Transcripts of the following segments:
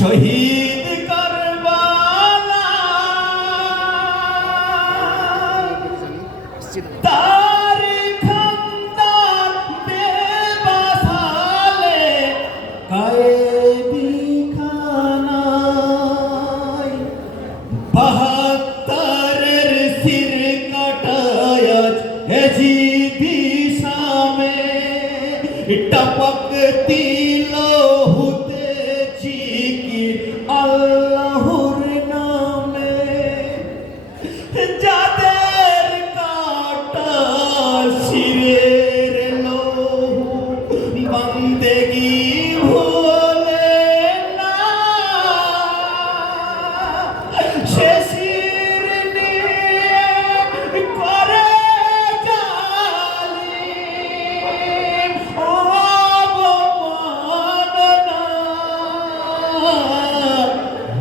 শহীদ কারবালা তার খানদান বেবাসালে কায়েদি খানায় ৭২-এর সির কাটায় হেজিদি সামে টপকতি লহুতে জিকির আল্লাহর নামে যাদের কাটা শিরের লহু বন্দেগি ভুলে না সে শির নিয়ে করে জালিম অবমাননা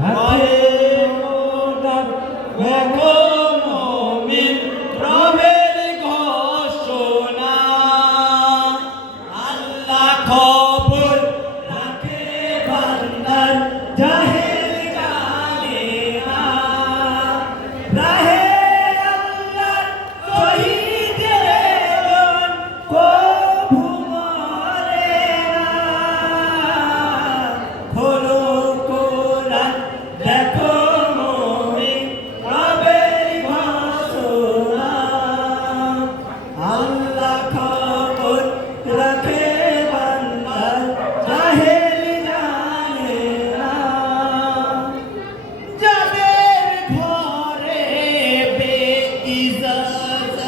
মায়ের মোনার ভেগো মুমিন রবের ঘোষণা আল্লাহ খবর রাখে বান্দার জাহেল জানে না রাহে আল্লাহ শহীদের জন কভু মরে না খোলো কোরআন দেখো মুমিন রবের ঘোষণা আল্লাহ খবর রাখে বান্দার জাহেল জানে না যাদের ঘরে বেইজাজত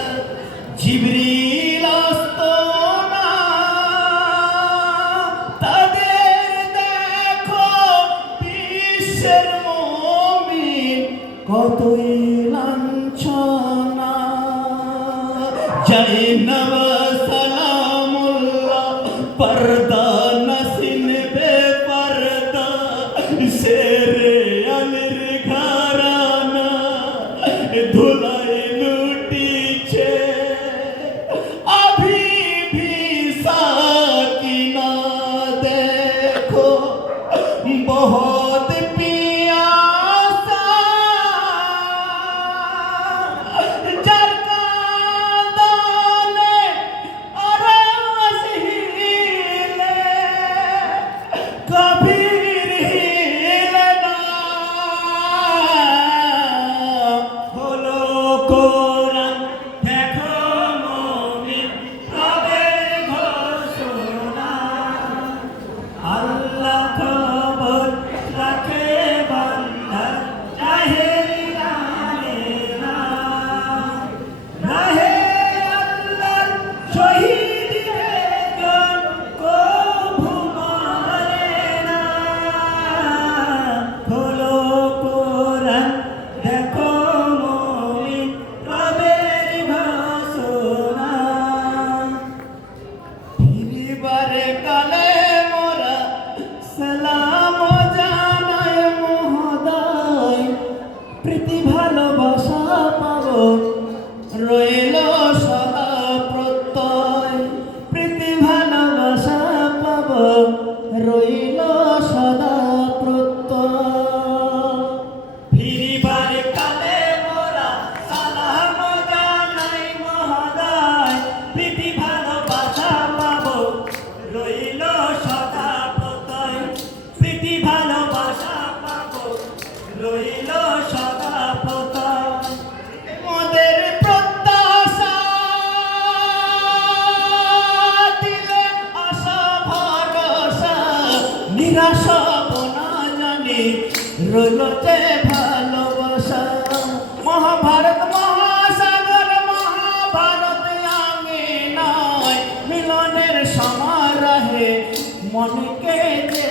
জিবরিল আসতো না তাদের দেখো বিশ্বের মুমিন কতই লাঞ্ছনা জাইনাব সালামুল্লাহ পর্দা নসিন বেপর্দা শেরে আলীর ঘরানা ধুলাই লুটিছে अभी भी साकिना देखो बहुत प्यासा जरकादाने अरस हिले कभी हिले ना হলো কোরআন দেখো মুমিন রবের ঘোষণা আল্লাহ খবর রাখে বান্দার জাহেল জানে না রাহে আল্লাহ শহীদের জন কভু মরে না খোলো কোরআন দেখো মুমিন রবের ঘোষণা ফিরিবারে কালে মোরা সালাম জানায় মহোদয় প্রীতি ভালোবাসা পাবো রইল সদা প্রত্যয় প্রীতি ভালোবাসা পাবো রইল সদা প্রত্যয় ফিরিবার কালে মোরা সালাম জানাই মহোদয় প্রীতি ভালোবাসা পাবো রইল সদা প্রত্যয় প্রীতি ভালোবাসা পাবো রইল সদা প্রত্যয় মোদের প্রত্যাশা দিলে আশা ভরসা নিরাশা না জানি রইল যে ভালোবাসা মহাভারত মহাসাগর মহাভারত আমি নয় মিলনের সমারোহে মনকে যে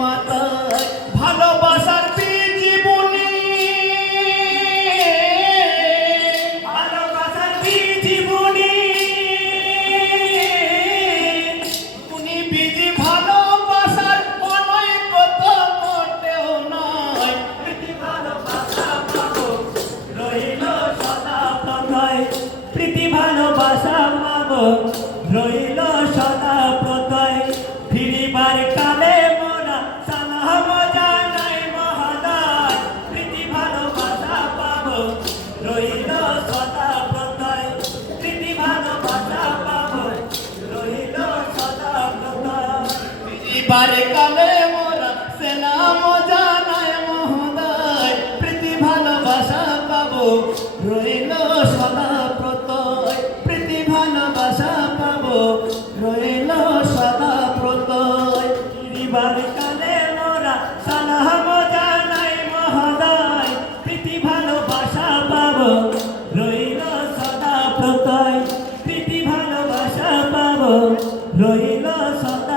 মাতায় ভালোবাসার জীবনী ভালোবাসার জীবনী উনি বিজি ভালোবাসার অনৈকত মোটেও নয় প্রীতি ভালোবাসা পাবো রইল সদা প্রত্যয় প্রীতি ভালোবাসা পাবো রইল সদা প্রত্যয় ফিরিবার কালে মোরা সালাম জানাই পাবো রইল সদা প্রত্যয়। দিবার কালে মোরা সালাম জানাই মহোদয়, প্রীতি ভালোবাসা পাবো রইল সদা প্রত্যয়, প্রীতি ভালোবাসা পাবো রইল সদা